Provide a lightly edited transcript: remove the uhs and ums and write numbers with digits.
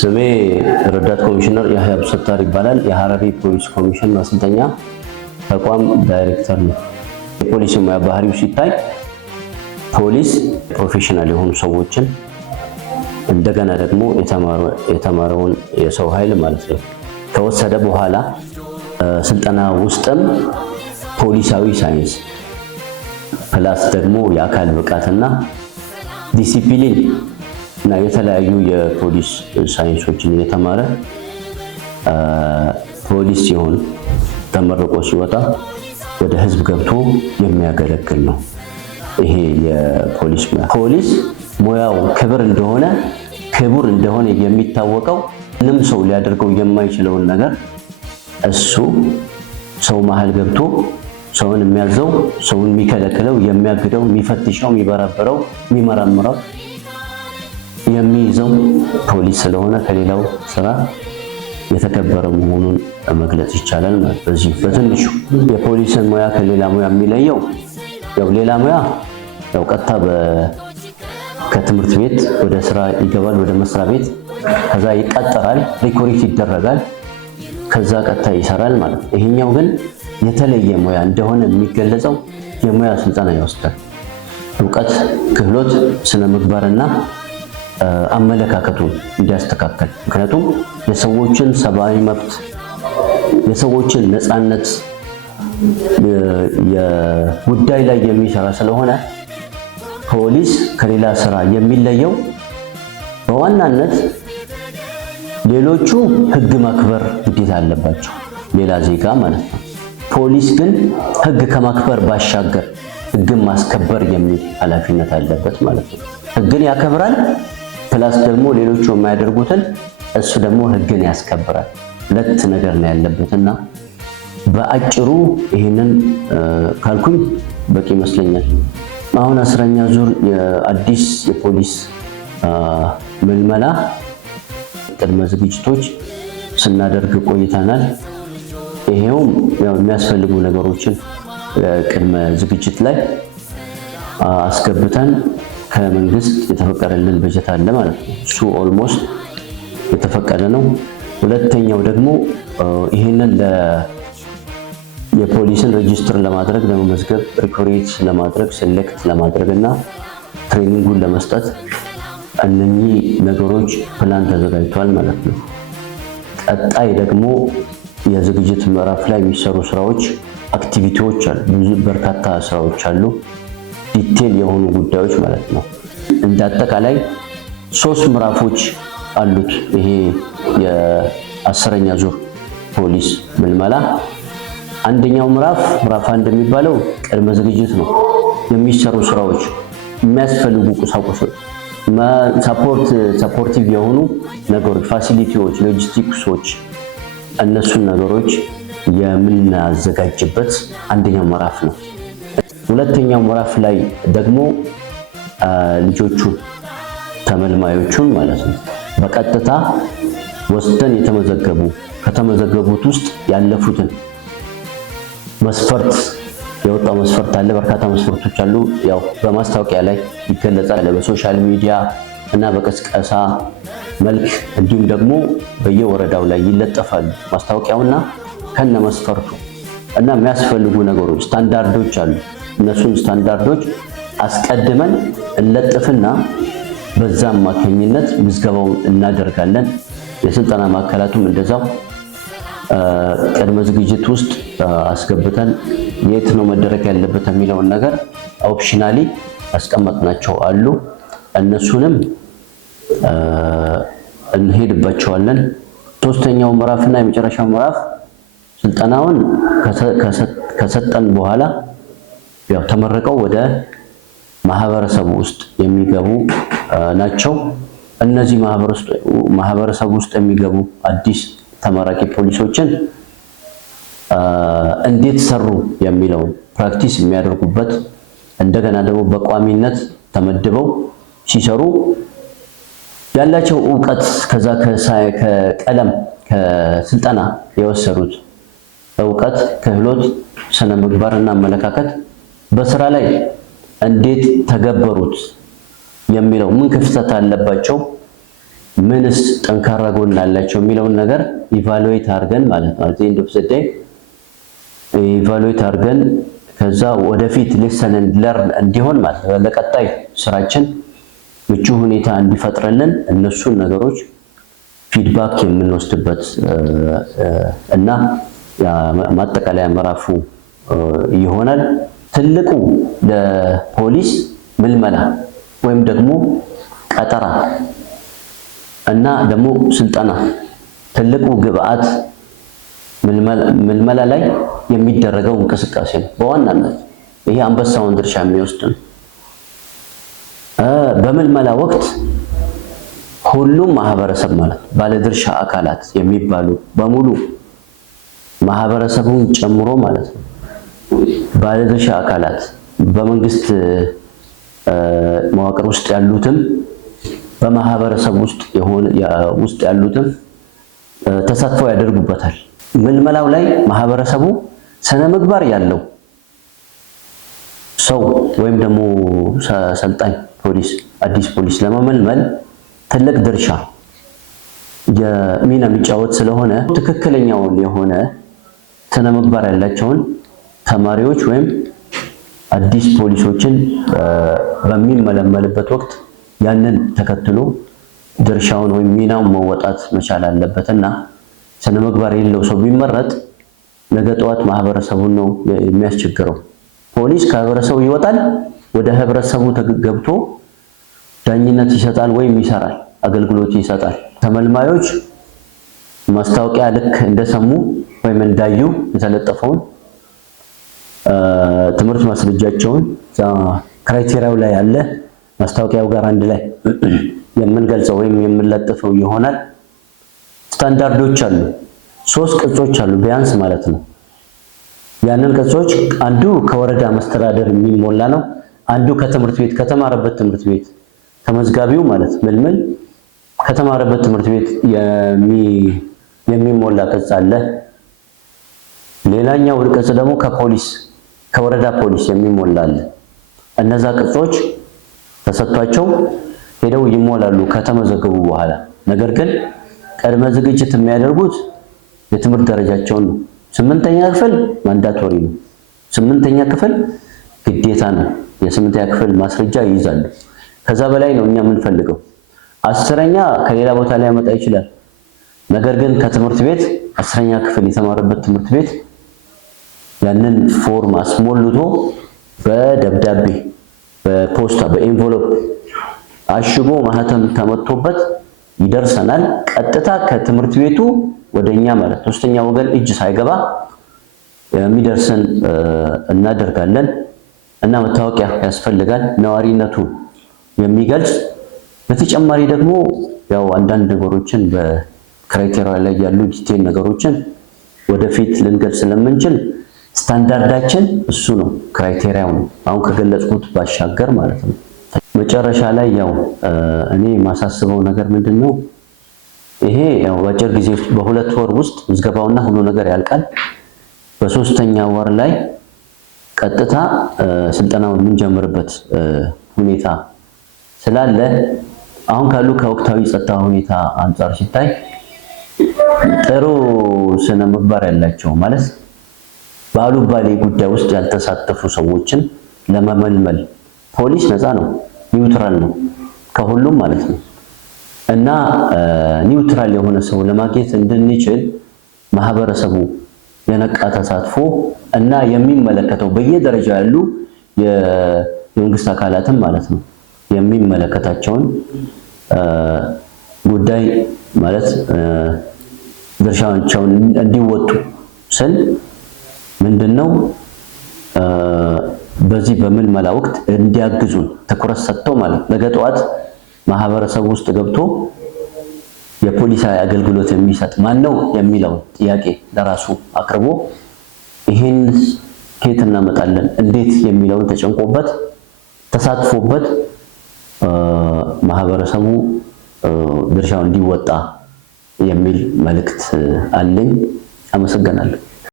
ስሜ ረዳት ኮሚሽነር ያህያ አብዱሰታር ይባላል። የሐረሪ ፖሊስ ኮሚሽን ማሰልጠኛ ተቋም ዳይሬክተር ነው። የፖሊስ ሙያ ባህሪው ሲታይ ፖሊስ ፕሮፌሽናል የሆኑ ሰዎችን እንደገና ደግሞ የተማረውን የሰው ኃይል ማለት ነው ከወሰደ በኋላ ስልጠና ውስጥም ፖሊሳዊ ሳይንስ ፕላስ ደግሞ የአካል ብቃትና ዲሲፕሊን እና የተለያዩ የፖሊስ ሳይንሶችን የተማረ ፖሊስ ሲሆን ተመርቆ ሲወጣ ወደ ህዝብ ገብቶ የሚያገለግል ነው። ይሄ የፖሊስ ሙያ ፖሊስ ሙያው ክብር እንደሆነ የሚታወቀው ምንም ሰው ሊያደርገው የማይችለውን ነገር እሱ ሰው መሃል ገብቶ ሰውን የሚያዘው፣ ሰውን የሚከለክለው፣ የሚያግደው፣ የሚፈትሸው፣ የሚበረበረው፣ የሚመረምረው የሚይዘው ፖሊስ ስለሆነ ከሌላው ስራ የተከበረ መሆኑን መግለጽ ይቻላል ማለት በዚህ በትንሹ የፖሊስን ሙያ ከሌላ ሙያ የሚለየው ሌላ ሙያ ቀጥታ ከትምህርት ቤት ወደ ስራ ይገባል፣ ወደ መስሪያ ቤት ከዛ ይቀጠራል፣ ሪክሩት ይደረጋል፣ ከዛ ቀጥታ ይሰራል ማለት ነው። ይሄኛው ግን የተለየ ሙያ እንደሆነ የሚገለጸው የሙያ ስልጠና ይወስዳል። እውቀት፣ ክህሎት፣ ስነ ምግባርና አመለካከቱን እንዲያስተካከል ምክንያቱም የሰዎችን ሰብአዊ መብት የሰዎችን ነፃነት የጉዳይ ላይ የሚሰራ ስለሆነ ፖሊስ ከሌላ ስራ የሚለየው በዋናነት ሌሎቹ ህግ ማክበር ግዴታ አለባቸው፣ ሌላ ዜጋ ማለት ነው። ፖሊስ ግን ህግ ከማክበር ባሻገር ህግን ማስከበር የሚል ኃላፊነት አለበት ማለት ነው። ህግን ያከብራል ፕላስ ደግሞ ሌሎቹ የማያደርጉትን እሱ ደግሞ ህግን ያስከብራል። ሁለት ነገር ነው ያለበትና በአጭሩ ይሄንን ካልኩኝ በቂ ይመስለኛል። አሁን 10ኛ ዙር የአዲስ የፖሊስ ምልመላ ቅድመ ዝግጅቶች ስናደርግ ቆይተናል። ይሄውም የሚያስፈልጉ ነገሮችን ቅድመ ዝግጅት ላይ አስገብተን ከመንግስት የተፈቀደልን በጀት አለ ማለት ነው። እሱ ኦልሞስት የተፈቀደ ነው። ሁለተኛው ደግሞ ይሄንን የፖሊስን ሬጂስተር ለማድረግ ለመመዝገብ ሪክሩት ለማድረግ ሴሌክት ለማድረግ እና ትሬኒንጉን ለመስጠት እነኚህ ነገሮች ፕላን ተዘጋጅቷል ማለት ነው። ቀጣይ ደግሞ የዝግጅት ምዕራፍ ላይ የሚሰሩ ስራዎች አክቲቪቲዎች አሉ። ብዙ በርካታ ስራዎች አሉ፣ ዲቴል የሆኑ ጉዳዮች ማለት ነው። እንዳጠቃላይ 3 ምዕራፎች አሉት። ይሄ የ10ኛ ዙር ፖሊስ ምልመላ አንደኛው ምዕራፍ 1 የሚባለው ቅድመ ዝግጅት ነው። የሚሰሩ ስራዎች፣ የሚያስፈልጉ ቁሳቁሶች፣ ሰፖርቲቭ የሆኑ ነገሮች፣ ፋሲሊቲዎች፣ ሎጂስቲክሶች እነሱን ነገሮች የምናዘጋጅበት አንደኛው ምዕራፍ ነው። ሁለተኛው ምዕራፍ ላይ ደግሞ ልጆቹን ተመልማዮቹን ማለት ነው በቀጥታ ወስደን ከተመዘገቡት ውስጥ ያለፉትን መስፈርት የወጣው መስፈርት አለ። በርካታ መስፈርቶች አሉ። ያው በማስታወቂያ ላይ ይገለጻል፣ በሶሻል ሚዲያ እና በቀስቀሳ መልክ እንዲሁም ደግሞ በየወረዳው ላይ ይለጠፋሉ ማስታወቂያውና ከነ መስፈርቱ እና የሚያስፈልጉ ነገሮች ስታንዳርዶች አሉ። እነሱን ስታንዳርዶች አስቀድመን እንለጥፍና በዛ አማካኝነት ምዝገባውን እናደርጋለን። የስልጠና ማዕከላቱም እንደዛው ቅድመ ዝግጅት ውስጥ አስገብተን የት ነው መደረግ ያለበት የሚለውን ነገር ኦፕሽናሊ አስቀመጥናቸው አሉ። እነሱንም እንሄድባቸዋለን። ሶስተኛው ምዕራፍና የመጨረሻው ምዕራፍ ስልጠናውን ከሰጠን በኋላ ያው ተመርቀው ወደ ማህበረሰቡ ውስጥ የሚገቡ ናቸው። እነዚህ ማህበረሰቡ ውስጥ የሚገቡ አዲስ ተመራቂ ፖሊሶችን እንዴት ሰሩ የሚለውን ፕራክቲስ የሚያደርጉበት እንደገና ደግሞ በቋሚነት ተመድበው ሲሰሩ ያላቸው ዕውቀት ከዛ ከቀለም ከስልጠና የወሰዱት ዕውቀት፣ ክህሎት፣ ስነ ምግባርና አመለካከት በስራ ላይ እንዴት ተገበሩት የሚለው ምን ክፍተት አለባቸው ምንስ ጠንካራ ጎን አላቸው የሚለውን ነገር ኢቫሉዌት አድርገን ማለት ነው አት ኤንድ ኦፍ ዘ ዴይ ኢቫሉዌት አድርገን ከዛ ወደፊት ሌሰን ለርን እንዲሆን ማለት ነው ለቀጣይ ስራችን ምቹ ሁኔታ እንዲፈጥርልን እነሱን ነገሮች ፊድባክ የምንወስድበት እና ማጠቃለያ ምዕራፉ ይሆናል። ትልቁ ለፖሊስ ምልመላ ወይም ደግሞ ቀጠራ እና ደግሞ ስልጠና ትልቁ ግብአት ምልመላ ላይ የሚደረገው እንቅስቃሴ ነው። በዋናነት ይሄ አንበሳውን ድርሻ የሚወስድ ነው። በምልመላ ወቅት ሁሉም ማህበረሰብ ማለት ባለድርሻ አካላት የሚባሉ በሙሉ ማህበረሰቡን ጨምሮ ማለት ነው ባለድርሻ አካላት በመንግስት መዋቅር ውስጥ ያሉትም በማህበረሰብ ውስጥ ያሉትም ተሳትፎ ያደርጉበታል። ምልመላው ላይ ማህበረሰቡ ስነ ምግባር ያለው ሰው ወይም ደግሞ ሰልጣኝ ፖሊስ አዲስ ፖሊስ ለመመልመል ትልቅ ድርሻ የሚና የሚጫወት ስለሆነ ትክክለኛውን የሆነ ስነ ምግባር ያላቸውን ተማሪዎች ወይም አዲስ ፖሊሶችን በሚመለመልበት ወቅት ያንን ተከትሎ ድርሻውን ወይም ሚናውን መወጣት መቻል አለበትና ስነ ምግባር የሌለው ሰው ቢመረጥ ነገ ጠዋት ማህበረሰቡን ነው የሚያስቸግረው። ፖሊስ ከህብረተሰቡ ይወጣል፣ ወደ ህብረተሰቡ ገብቶ ዳኝነት ይሰጣል ወይም ይሰራል፣ አገልግሎት ይሰጣል። ተመልማዮች ማስታወቂያ ልክ እንደሰሙ ወይም እንዳዩ የተለጠፈውን ትምህርት ማስረጃቸውን ክራይቴሪያው ላይ ያለ ማስታወቂያው ጋር አንድ ላይ የምንገልጸው ወይም የምንለጥፈው ይሆናል። ስታንዳርዶች አሉ፣ 3 ቅጾች አሉ ቢያንስ ማለት ነው። ያንን ቅጾች አንዱ ከወረዳ መስተዳደር የሚሞላ ነው። አንዱ ከትምህርት ቤት ከተማረበት ትምህርት ቤት ተመዝጋቢው ማለት ምልምል ከተማረበት ትምህርት ቤት የሚሞላ ቅጽ አለ። ሌላኛው ቅጽ ደግሞ ከፖሊስ ከወረዳ ፖሊስ የሚሞላ አለ። እነዛ ቅጾች ተሰጥቷቸው ሄደው ይሞላሉ ከተመዘገቡ በኋላ። ነገር ግን ቅድመ ዝግጅት የሚያደርጉት የትምህርት ደረጃቸውን ነው። 8ኛ ክፍል ማንዳቶሪ ነው። 8ኛ ክፍል ግዴታ ነው። የ8ኛ ክፍል ማስረጃ ይይዛሉ። ከዛ በላይ ነው እኛ የምንፈልገው። 10ኛ ከሌላ ቦታ ላይ ያመጣ ይችላል። ነገር ግን ከትምህርት ቤት 10ኛ ክፍል የተማረበት ትምህርት ቤት ያንን ፎርም አስሞልቶ በደብዳቤ በፖስታ በኤንቨሎፕ አሽጎ ማህተም ተመቶበት ይደርሰናል። ቀጥታ ከትምህርት ቤቱ ወደኛ ማለት ሶስተኛ ወገን እጅ ሳይገባ የሚደርሰን እናደርጋለን። እና መታወቂያ ያስፈልጋል ነዋሪነቱ የሚገልጽ። በተጨማሪ ደግሞ ያው አንዳንድ ነገሮችን በክራይቴሪያ ላይ ያሉ ዲቴል ነገሮችን ወደፊት ልንገልጽ ስለምንችል ስታንዳርዳችን እሱ ነው፣ ክራይቴሪያው ነው። አሁን ከገለጽኩት ባሻገር ማለት ነው። መጨረሻ ላይ ያው እኔ የማሳስበው ነገር ምንድነው፣ ይሄ ያው በአጭር ጊዜ በ2 ወር ውስጥ ምዝገባውና ሁሉ ነገር ያልቃል። በ3ኛ ወር ላይ ቀጥታ ስልጠናውን የምንጀምርበት ሁኔታ ስላለ አሁን ካሉ ከወቅታዊ ጸጥታ ሁኔታ አንፃር ሲታይ ጥሩ ስነ ምግባር ያላቸው ማለት ባሉባሌ ጉዳይ ውስጥ ያልተሳተፉ ሰዎችን ለመመልመል ፖሊስ ነፃ ነው፣ ኒውትራል ነው ከሁሉም ማለት ነው። እና ኒውትራል የሆነ ሰው ለማግኘት እንድንችል ማህበረሰቡ የነቃ ተሳትፎ እና የሚመለከተው በየደረጃው ያሉ የመንግስት አካላትም ማለት ነው የሚመለከታቸውን ጉዳይ ማለት ድርሻቸውን እንዲወጡ ስል ምንድነው በዚህ በምልመላ ወቅት እንዲያግዙን ትኩረት ሰጥተው ማለት ነገ ጠዋት ማህበረሰቡ ውስጥ ገብቶ የፖሊሳዊ አገልግሎት የሚሰጥ ማን ነው የሚለው ጥያቄ ለራሱ አቅርቦ ይሄን ከየት እናመጣለን እንዴት የሚለውን ተጨንቆበት ተሳትፎበት ማህበረሰቡ ድርሻውን እንዲወጣ የሚል መልእክት አለኝ። አመሰግናለሁ።